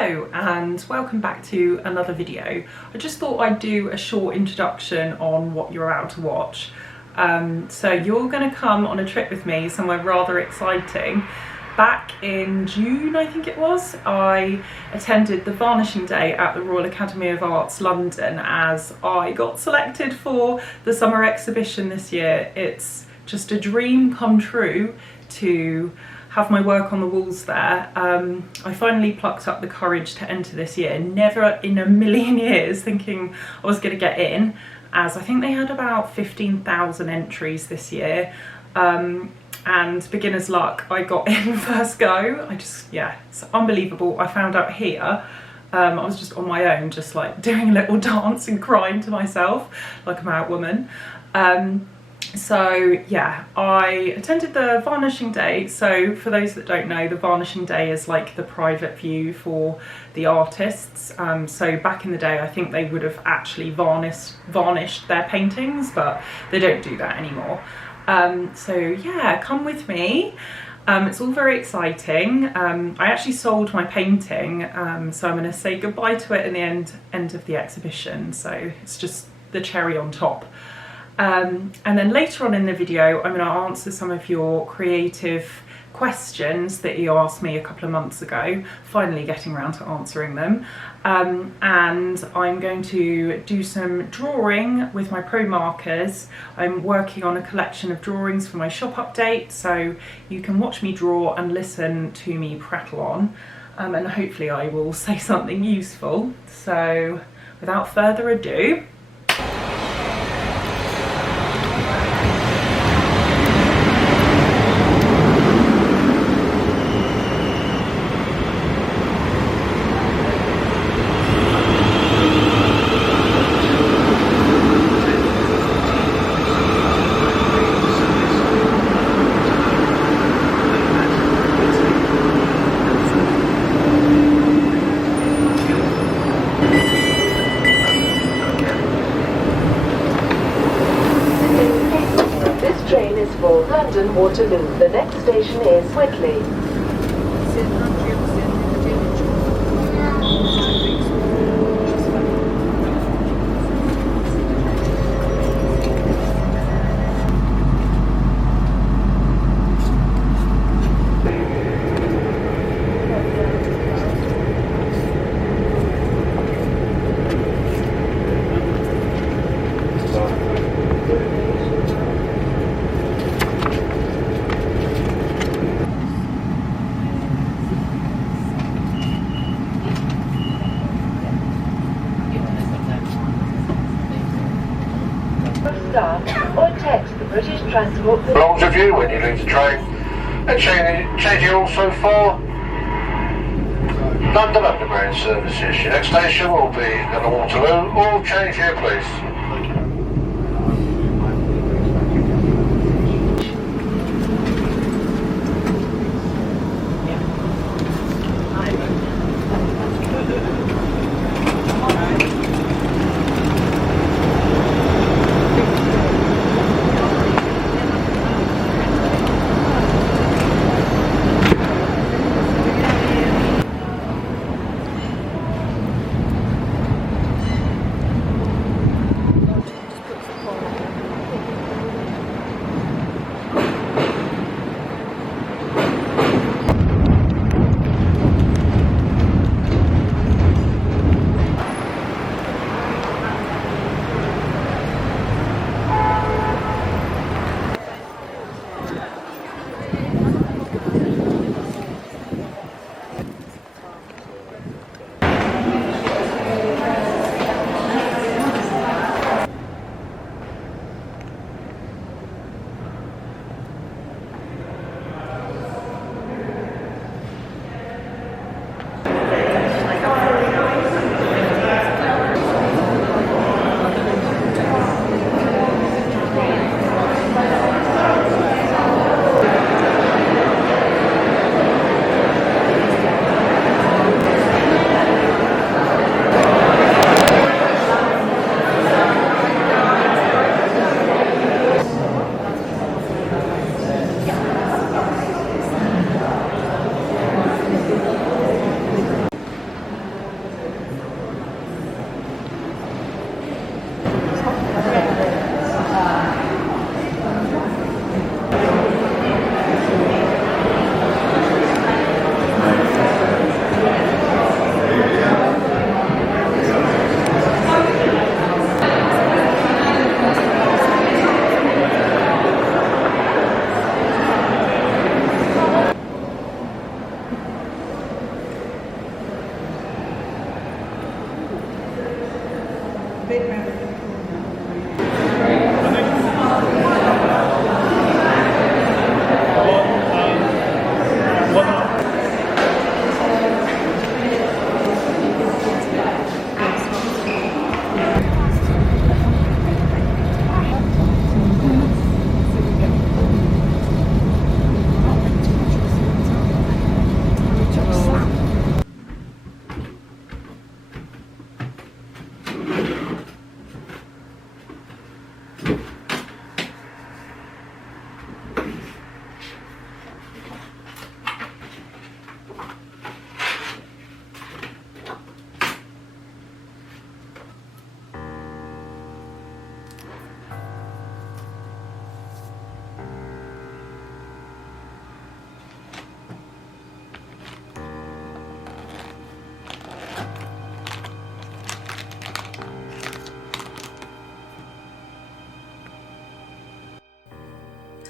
Hello and welcome back to another video. I just thought I'd do a short introduction on what you're out to watch. So you're going to come on a trip with me somewhere rather exciting. Back in June, I think it was, I attended the Varnishing Day at the Royal Academy of Arts London as I got selected for the summer exhibition this year. It's just a dream come true to have my work on the walls there. I finally plucked up the courage to enter this year, never in a million years thinking I was going to get in, as I think they had about 15,000 entries this year. And beginner's luck, I got in first go. Yeah, it's unbelievable. I found out here, I was just on my own, just like doing a little dance and crying to myself like a mad woman. So yeah, I attended the Varnishing Day. So for those that don't know, the Varnishing Day is like the private view for the artists. So back in the day, I think they would have actually varnished their paintings, but they don't do that anymore. So yeah, come with me. It's all very exciting. I actually sold my painting, so I'm going to say goodbye to it in the end of the exhibition. So it's just the cherry on top. And then later on in the video, I'm going to answer some of your creative questions that you asked me a couple of months ago, finally getting around to answering them. And I'm going to do some drawing with my pro markers. I'm working on a collection of drawings for my shop update, so you can watch me draw and listen to me prattle on, and hopefully I will say something useful. So without further ado, for London Waterloo. The next station is Whitley. Or text the British Transport. Belongs with you when you leave the train, and changing also for London Underground services. Your next station will be at Waterloo. All change here, please.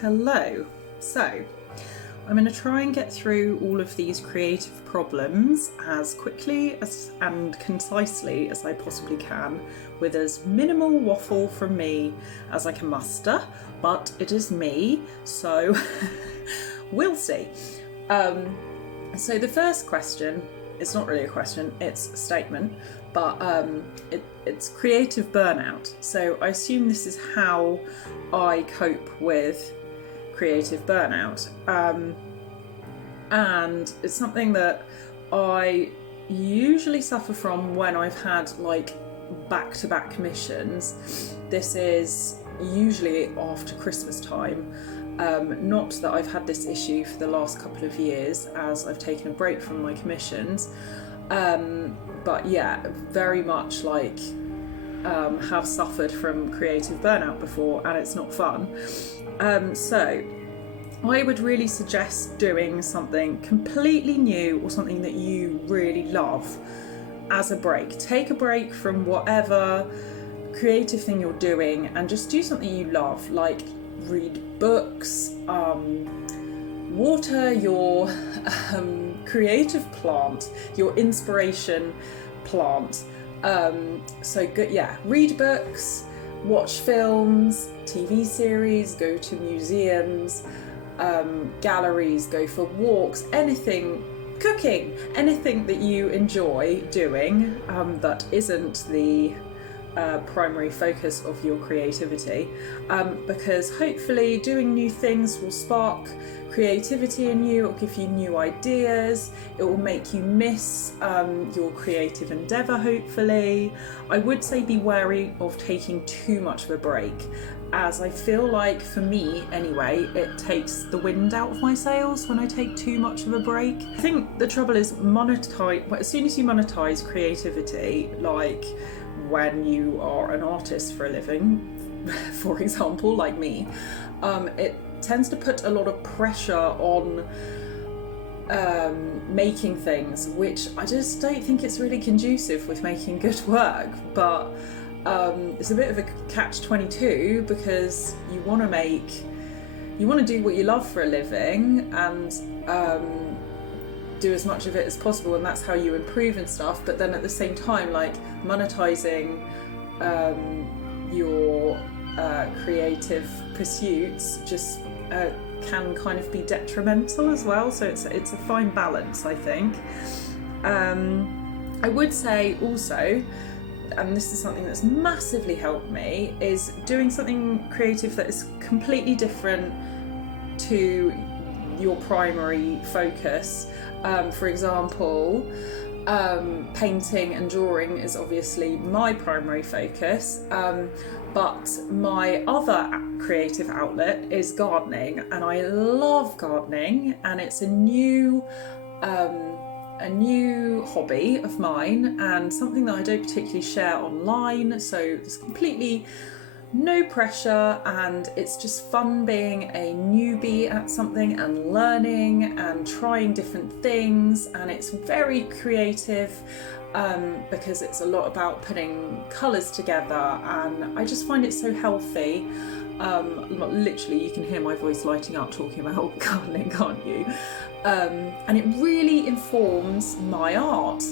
Hello. So I'm going to try and get through all of these creative problems as quickly and concisely as I possibly can, with as minimal waffle from me as I can muster, but it is me, so we'll see. So the first question, it's not really a question, it's a statement, but it's creative burnout. So I assume this is how I cope with creative burnout, and it's something that I usually suffer from when I've had like back-to-back commissions. This is usually after Christmas time. Not that I've had this issue for the last couple of years, as I've taken a break from my commissions, but yeah, very much like have suffered from creative burnout before, and it's not fun. So I would really suggest doing something completely new or something that you really love as a break. Take a break from whatever creative thing you're doing and just do something you love, like read books, water your creative plant, your inspiration plant. Read books, watch films, TV series, go to museums, galleries, go for walks, anything, cooking, anything that you enjoy doing that isn't the primary focus of your creativity, because hopefully doing new things will spark creativity in you, it'll give you new ideas, it will make you miss your creative endeavour, hopefully. I would say be wary of taking too much of a break, as I feel like, for me anyway, it takes the wind out of my sails when I take too much of a break. I think the trouble is as soon as you monetize creativity, like when you are an artist for a living, for example, like me, it tends to put a lot of pressure on making things, which I just don't think it's really conducive with making good work. But it's a bit of a catch-22, because you want to do what you love for a living and do as much of it as possible, and that's how you improve and stuff. But then at the same time, like, monetizing your creative pursuits just can kind of be detrimental as well. So it's a fine balance, I think. I would say also, and this is something that's massively helped me, is doing something creative that is completely different to your primary focus. For example, painting and drawing is obviously my primary focus, but my other creative outlet is gardening, and I love gardening, and it's a new hobby of mine, and something that I don't particularly share online, so it's completely no pressure, and it's just fun being a newbie at something and learning and trying different things, and it's very creative because it's a lot about putting colours together, and I just find it so healthy. Literally, you can hear my voice lighting up talking about gardening, can't you? And it really informs my art.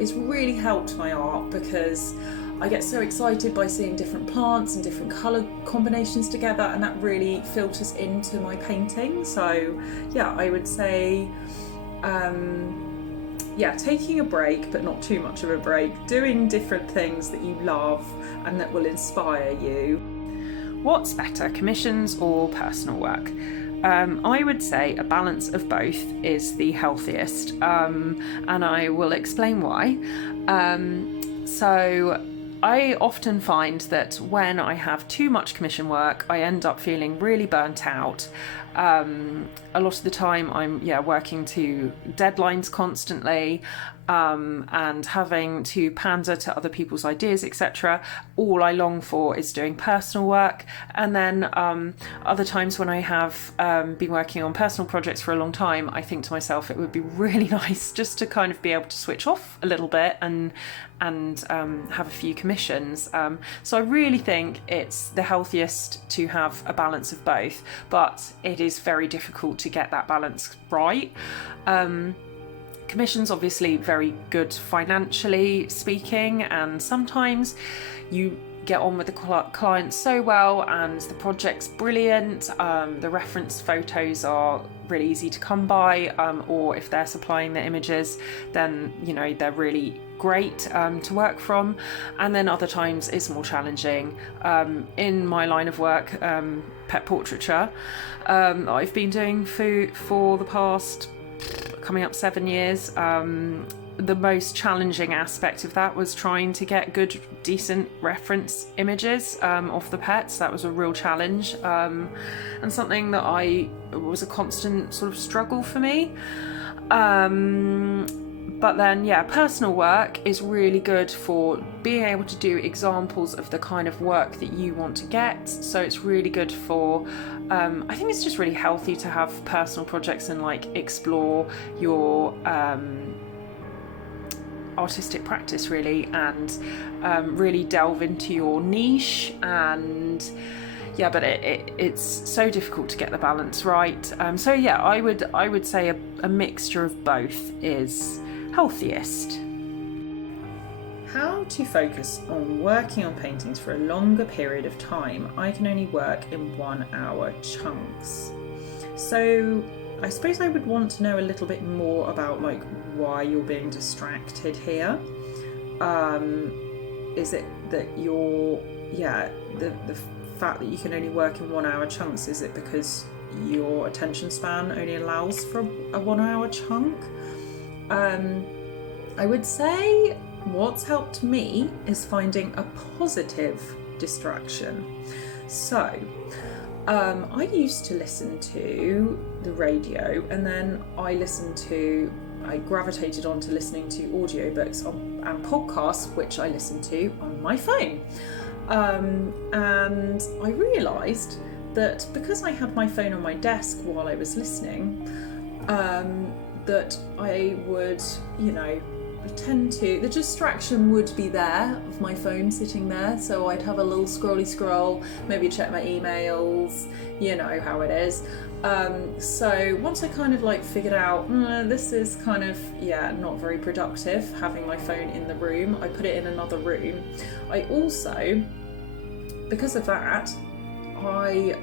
It's really helped my art because I get so excited by seeing different plants and different colour combinations together, and that really filters into my painting. So yeah, I would say taking a break, but not too much of a break, doing different things that you love and that will inspire you. What's better, commissions or personal work? I would say a balance of both is the healthiest, and I will explain why. So I often find that when I have too much commission work, I end up feeling really burnt out. A lot of the time I'm working to deadlines constantly, and having to pander to other people's ideas, etc. All I long for is doing personal work. And then other times when I have been working on personal projects for a long time, I think to myself it would be really nice just to kind of be able to switch off a little bit and have a few commissions. So I really think it's the healthiest to have a balance of both, but it is very difficult to get that balance right. Commission's obviously very good financially speaking, and sometimes you get on with the client so well and the project's brilliant, the reference photos are really easy to come by, or if they're supplying the images, then they're really great to work from. And then other times it's more challenging. In my line of work, pet portraiture, I've been doing for the past coming up 7 years. The most challenging aspect of that was trying to get good, decent reference images of the pets. That was a real challenge, and something that was a constant sort of struggle for me. But then, personal work is really good for being able to do examples of the kind of work that you want to get. So it's really good for, I think it's just really healthy to have personal projects and explore your artistic practice really, and really delve into your niche. And but it's so difficult to get the balance right. I would say a mixture of both is healthiest. How to focus on working on paintings for a longer period of time. I can only work in 1 hour chunks. So I suppose I would want to know a little bit more about why you're being distracted here. Is it that you're the fact that you can only work in 1 hour chunks, is it because your attention span only allows for a 1 hour chunk? I would say what's helped me is finding a positive distraction. So I used to listen to the radio, and then I gravitated onto listening to audiobooks and podcasts, which I listened to on my phone. And I realised that because I had my phone on my desk while I was listening, that I would, the distraction would be there of my phone sitting there. So I'd have a little scroll, maybe check my emails, you know how it is. So once I kind of figured out, this is kind of, not very productive having my phone in the room, I put it in another room. I also, because of that, I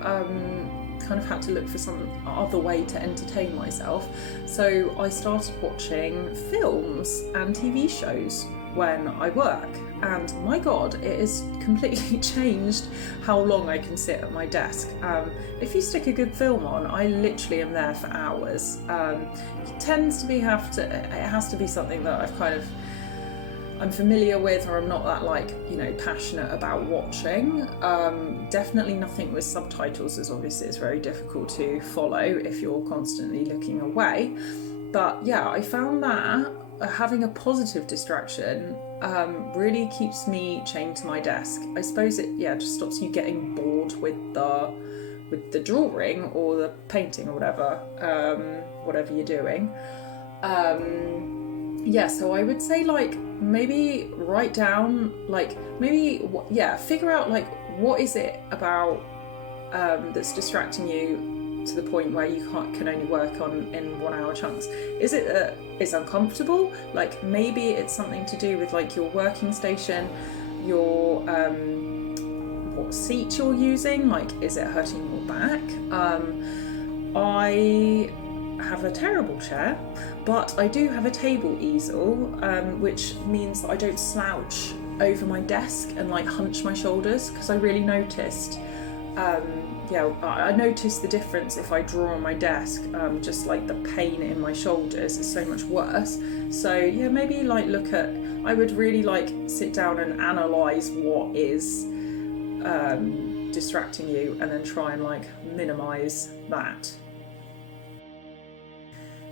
kind of had to look for some other way to entertain myself. So I started watching films and TV shows when I work, and my god, it has completely changed how long I can sit at my desk. If you stick a good film on, I literally am there for hours. It tends to be it has to be something that I'm familiar with, or I'm not that passionate about watching. Definitely nothing with subtitles, as obviously it's very difficult to follow if you're constantly looking away. But I found that having a positive distraction really keeps me chained to my desk. I suppose it just stops you getting bored with the drawing or the painting or whatever you're doing. So I would say like maybe write down figure out like what is it about that's distracting you to the point where you can only work on in 1 hour chunks. Is it that it's uncomfortable? Like maybe it's something to do with like your working station, your what seat you're using, like is it hurting your back? I have a terrible chair, but I do have a table easel, which means that I don't slouch over my desk and like hunch my shoulders, because I really noticed I noticed the difference if I draw on my desk, just like the pain in my shoulders is so much worse. So yeah, maybe like I would really like sit down and analyse what is distracting you, and then try and like minimise that.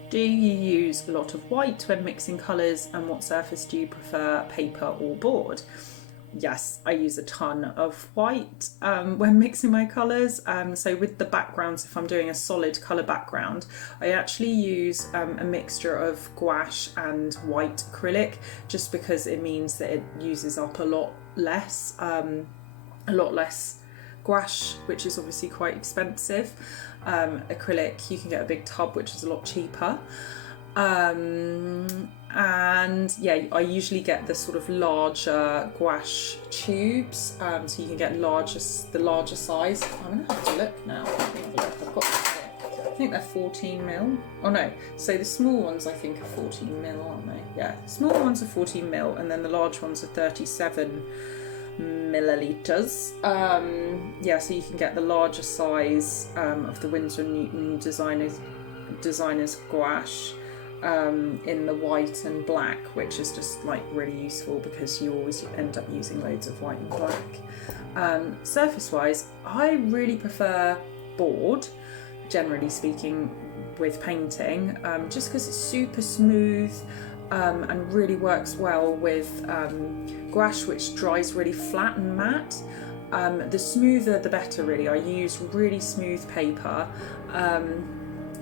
Do you use a lot of white when mixing colours, and what surface do you prefer, paper or board? Yes, I use a ton of white when mixing my colours. So with the backgrounds, if I'm doing a solid colour background, I actually use a mixture of gouache and white acrylic, just because it means that it uses up a lot less gouache, which is obviously quite expensive. Acrylic, you can get a big tub, which is a lot cheaper. And yeah, I usually get the sort of larger gouache tubes, so you can get the larger size. I'm gonna have to look now. I've got this here. I think they're 14mm. Oh no, so the small ones I think are 14mm, aren't they? Yeah, the small ones are 14mm, and then the large ones are 37 millilitres. So you can get the larger size of the Windsor & Newton designers gouache in the white and black, which is just like really useful because you always end up using loads of white and black. Surface wise, I really prefer board, generally speaking, with painting, just because it's super smooth and really works well with gouache, which dries really flat and matte. The smoother the better, really. I use really smooth paper.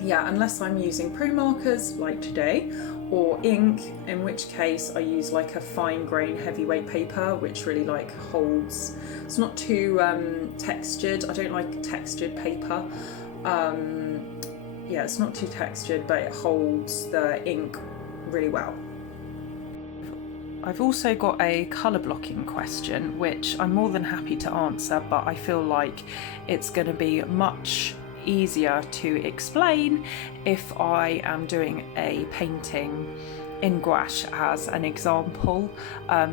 Unless I'm using pro markers like today, or ink, in which case I use like a fine grain heavyweight paper, which really like holds. It's not too textured. I don't like textured paper. It's not too textured, but it holds the ink really well. I've also got a colour blocking question, which I'm more than happy to answer, but I feel like it's going to be much easier to explain if I am doing a painting in gouache as an example,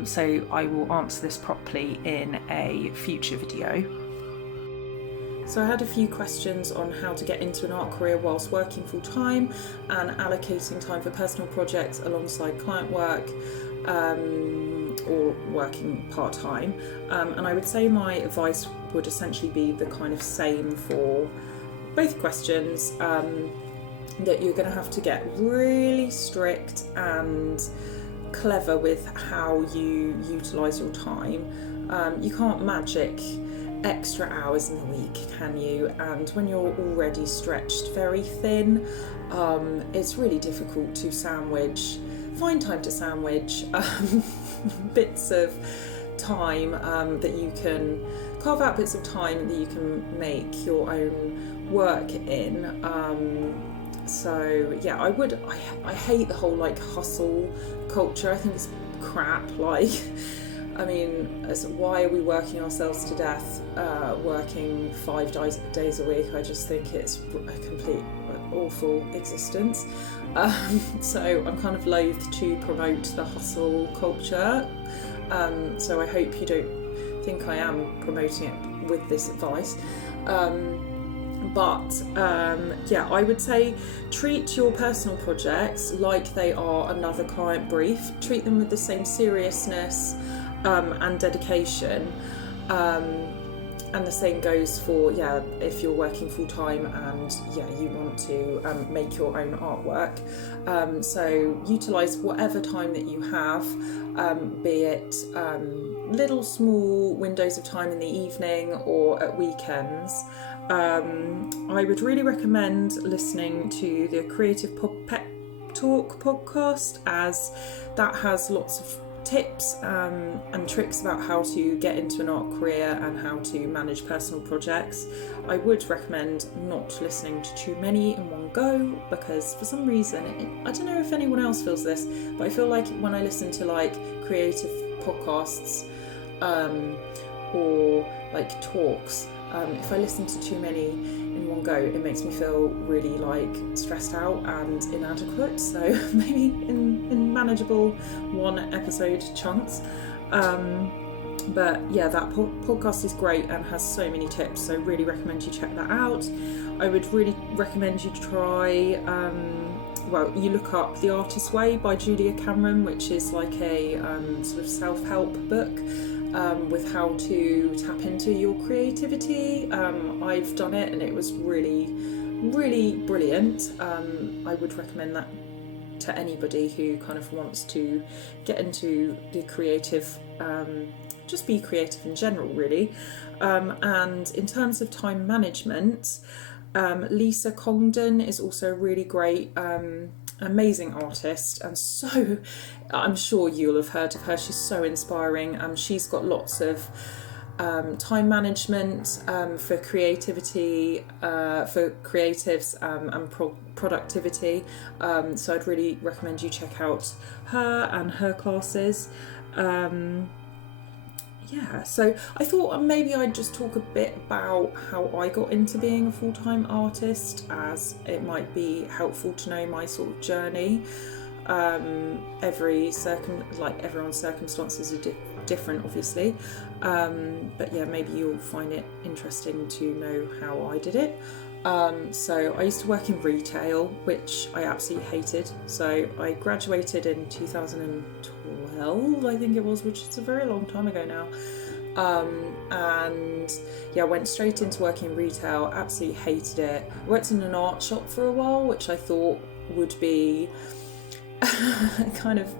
so I will answer this properly in a future video. So I had a few questions on how to get into an art career whilst working full time and allocating time for personal projects alongside client work, or working part-time, and I would say my advice would essentially be the kind of same for both questions, that you're going to have to get really strict and clever with how you utilise your time. You can't magic extra hours in the week, can you? And when you're already stretched very thin, it's really difficult to find time to sandwich bits of time that you can carve out, bits of time that you can make your own work in. I hate the whole like hustle culture. I think it's crap. Like, I mean, why are we working ourselves to death, working 5 days a week? I just think it's a complete awful existence. So I'm kind of loath to promote the hustle culture. So I hope you don't think I am promoting it with this advice. I would say treat your personal projects like they are another client brief. Treat them with the same seriousness and dedication. and the same goes for, if you're working full time and you want to make your own artwork. So utilise whatever time that you have, be it little small windows of time in the evening or at weekends. I would really recommend listening to the Creative Pep Talk podcast, as that has lots of tips and tricks about how to get into an art career and how to manage personal projects. I would recommend not listening to too many in one go, because for some reason, I don't know if anyone else feels this, but I feel like when I listen to like creative podcasts or like talks, if I listen to too many in one go, it makes me feel really like stressed out and inadequate. So maybe in manageable one episode chunks. But yeah, that podcast is great and has so many tips, so really recommend you check that out. I would really recommend you try, you look up The Artist's Way by Julia Cameron, which is like a sort of self-help book with how to tap into your creativity. I've done it and it was really, really brilliant. I would recommend that to anybody who kind of wants to get into the creative, just be creative in general, really. And in terms of time management, Lisa Congdon is also a really great, amazing artist, and so I'm sure you'll have heard of her. She's so inspiring. She's got lots of time management for creativity, for creatives, and productivity. So I'd really recommend you check out her and her classes. So I thought maybe I'd just talk a bit about how I got into being a full-time artist, as it might be helpful to know my sort of journey. Everyone's circumstances are different, obviously, but yeah, maybe you'll find it interesting to know how I did it. So I used to work in retail, which I absolutely hated. So I graduated in 2012, I think it was, which is a very long time ago now. And yeah, I went straight into working in retail, absolutely hated it. I worked in an art shop for a while, which I thought would be kind of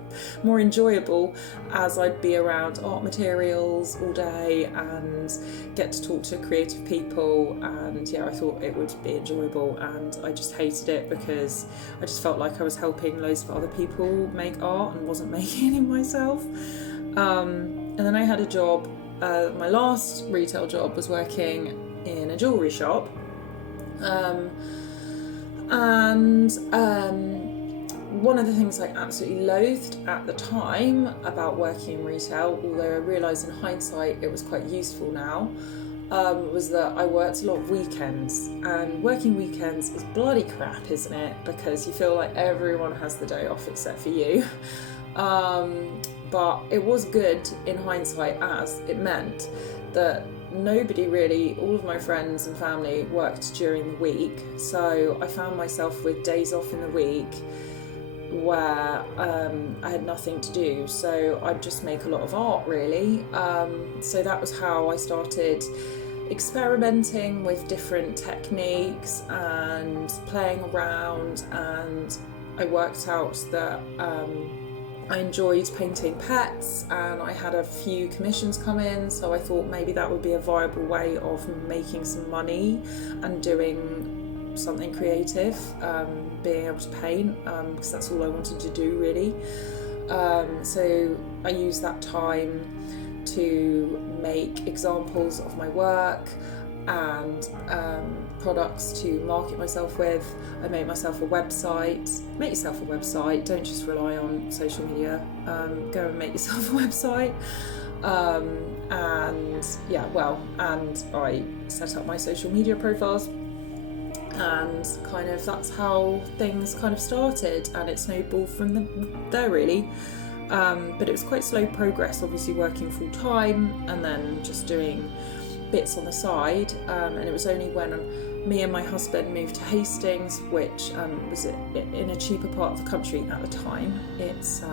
more enjoyable, as I'd be around art materials all day and get to talk to creative people, and yeah, I thought it would be enjoyable, and I just hated it because I just felt like I was helping loads of other people make art and wasn't making any myself. And then I had a job, my last retail job was working in a jewellery shop, one of the things I absolutely loathed at the time about working in retail, although I realise in hindsight it was quite useful now, was that I worked a lot of weekends, and working weekends is bloody crap, isn't it? Because you feel like everyone has the day off except for you. But it was good in hindsight, as it meant that nobody really, all of my friends and family worked during the week, so I found myself with days off in the week where I had nothing to do, so I'd just make a lot of art, really. So that was how I started experimenting with different techniques and playing around, and I worked out that I enjoyed painting pets, and I had a few commissions come in, so I thought maybe that would be a viable way of making some money and doing something creative, being able to paint, because that's all I wanted to do, really. So I used that time to make examples of my work and products to market myself with. I made myself a website. Make yourself a website, don't just rely on social media. Go and make yourself a website. And I set up my social media profiles, and kind of that's how things kind of started, and it snowballed from there, really. But it was quite slow progress, obviously working full time and then just doing bits on the side, and it was only when me and my husband moved to Hastings, which was in a cheaper part of the country at the time. It's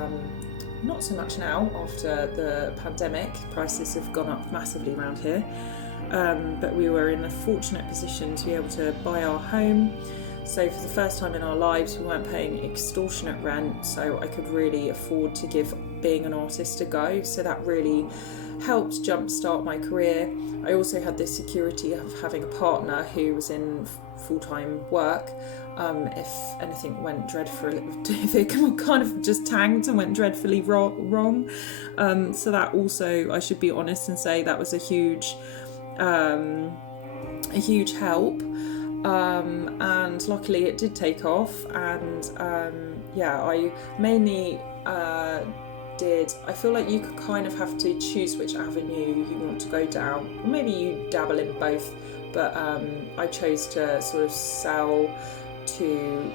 not so much now after the pandemic. Prices have gone up massively around here. but we were in a fortunate position to be able to buy our home. So for the first time in our lives, we weren't paying extortionate rent, so I could really afford to give being an artist a go. So that really helped jumpstart my career. I also had this security of having a partner who was in full-time work. If anything went dreadfully, if it kind of just tanked and went dreadfully wrong. So that also, I should be honest and say, that was a huge help. And luckily it did take off, and I mainly I feel like you could kind of have to choose which avenue you want to go down, or maybe you dabble in both, but I chose to sort of sell to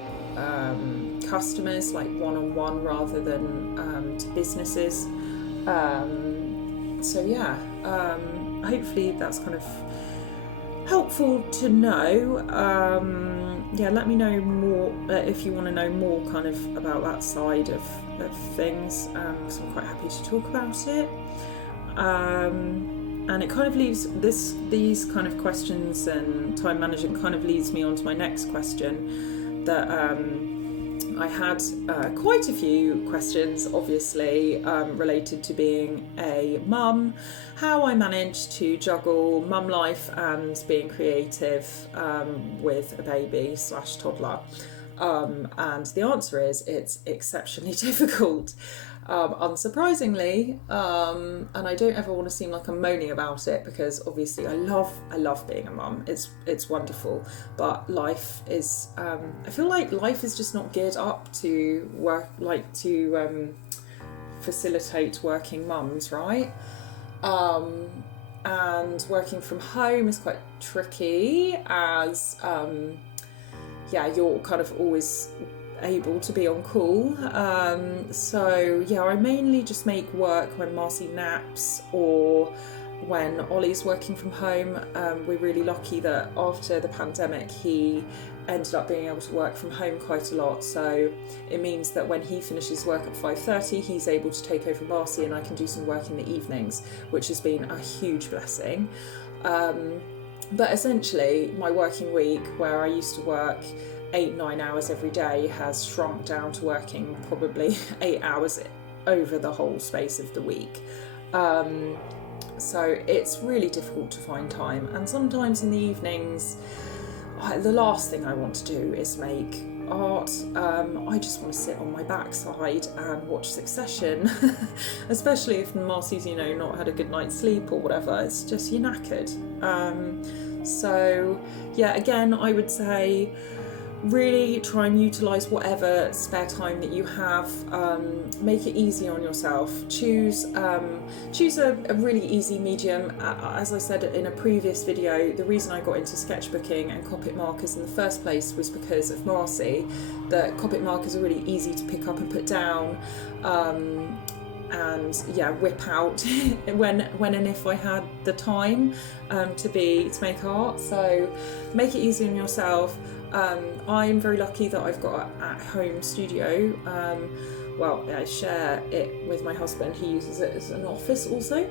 customers, like one-on-one, rather than to businesses. Hopefully that's kind of helpful to know. Let me know more if you want to know more kind of about that side of things, because I'm quite happy to talk about it. And it kind of leaves these kind of questions, and time management kind of leads me on to my next question, that I had quite a few questions, obviously, related to being a mum, how I managed to juggle mum life and being creative with a baby / toddler. And the answer is it's exceptionally difficult, unsurprisingly, and I don't ever want to seem like I'm moaning about it, because obviously I love being a mum. It's wonderful, but life is I feel like life is just not geared up to work, like to facilitate working mums, right? And working from home is quite tricky, as you're kind of always able to be on call. I mainly just make work when Marcy naps or when Ollie's working from home. We're really lucky that after the pandemic he ended up being able to work from home quite a lot, so it means that when he finishes work at 5:30 he's able to take over Marcy, and I can do some work in the evenings, which has been a huge blessing. But essentially my working week, where I used to work 8-9 hours every day, has shrunk down to working probably 8 hours over the whole space of the week. So it's really difficult to find time, and sometimes in the evenings the last thing I want to do is make art. I just want to sit on my backside and watch Succession, especially if Marcy's not had a good night's sleep or whatever. It's just, you're knackered. Again, I would say really try and utilise whatever spare time that you have. Make it easy on yourself. Choose a really easy medium. As I said in a previous video, the reason I got into sketchbooking and Copic markers in the first place was because of Marcy. That Copic markers are really easy to pick up and put down, and whip out when and if I had the time to make art. So make it easy on yourself. I'm very lucky that I've got an at-home studio. I share it with my husband. He uses it as an office also.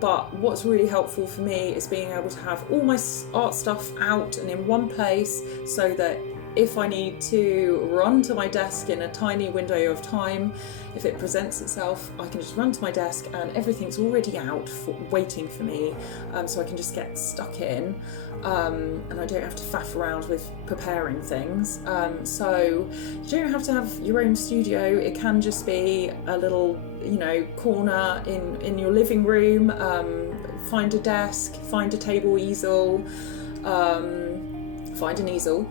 But what's really helpful for me is being able to have all my art stuff out and in one place, so that if I need to run to my desk in a tiny window of time, if it presents itself, I can just run to my desk and everything's already out waiting for me, so I can just get stuck in, and I don't have to faff around with preparing things. So you don't have to have your own studio. It can just be a little corner in your living room. Find a desk, find a table easel, find an easel.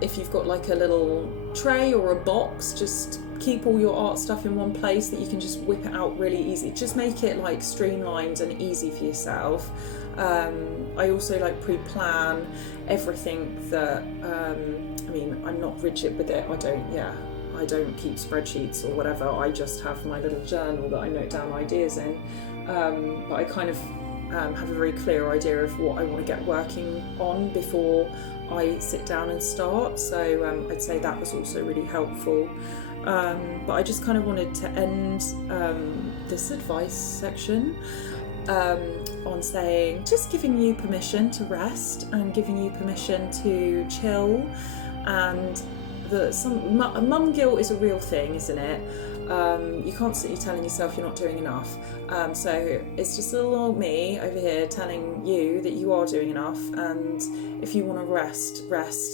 If you've got like a little tray or a box, just keep all your art stuff in one place that you can just whip it out really easy. Just make it like streamlined and easy for yourself. I also like pre-plan everything that, I'm not rigid with it. I don't keep spreadsheets or whatever. I just have my little journal that I note down ideas in. But I kind of have a very clear idea of what I want to get working on before I sit down and start. So I'd say that was also really helpful. But I just kind of wanted to end this advice section on saying, just giving you permission to rest and giving you permission to chill, and mum guilt is a real thing, isn't it? You're constantly telling yourself you're not doing enough, so it's just little old me over here telling you that you are doing enough, and if you want to rest,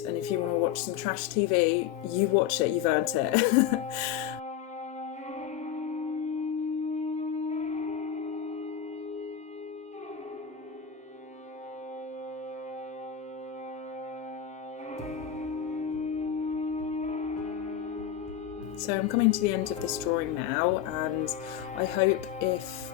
and if you want to watch some trash TV, you watch it, you've earned it. So I'm coming to the end of this drawing now, and I hope if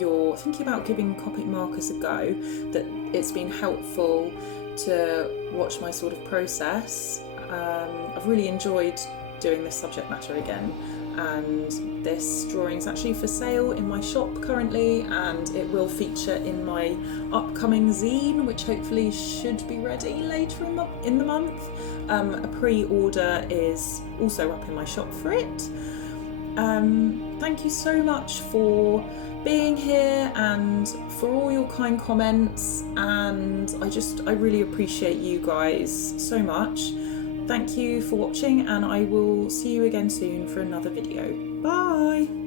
you're thinking about giving Copic markers a go, that it's been helpful to watch my sort of process. I've really enjoyed doing this subject matter again, and this drawing is actually for sale in my shop currently, and it will feature in my upcoming zine, which hopefully should be ready later in the month. A pre-order is also up in my shop for it. Thank you so much for being here and for all your kind comments, and I really appreciate you guys so much. Thank you for watching, and I will see you again soon for another video. Bye!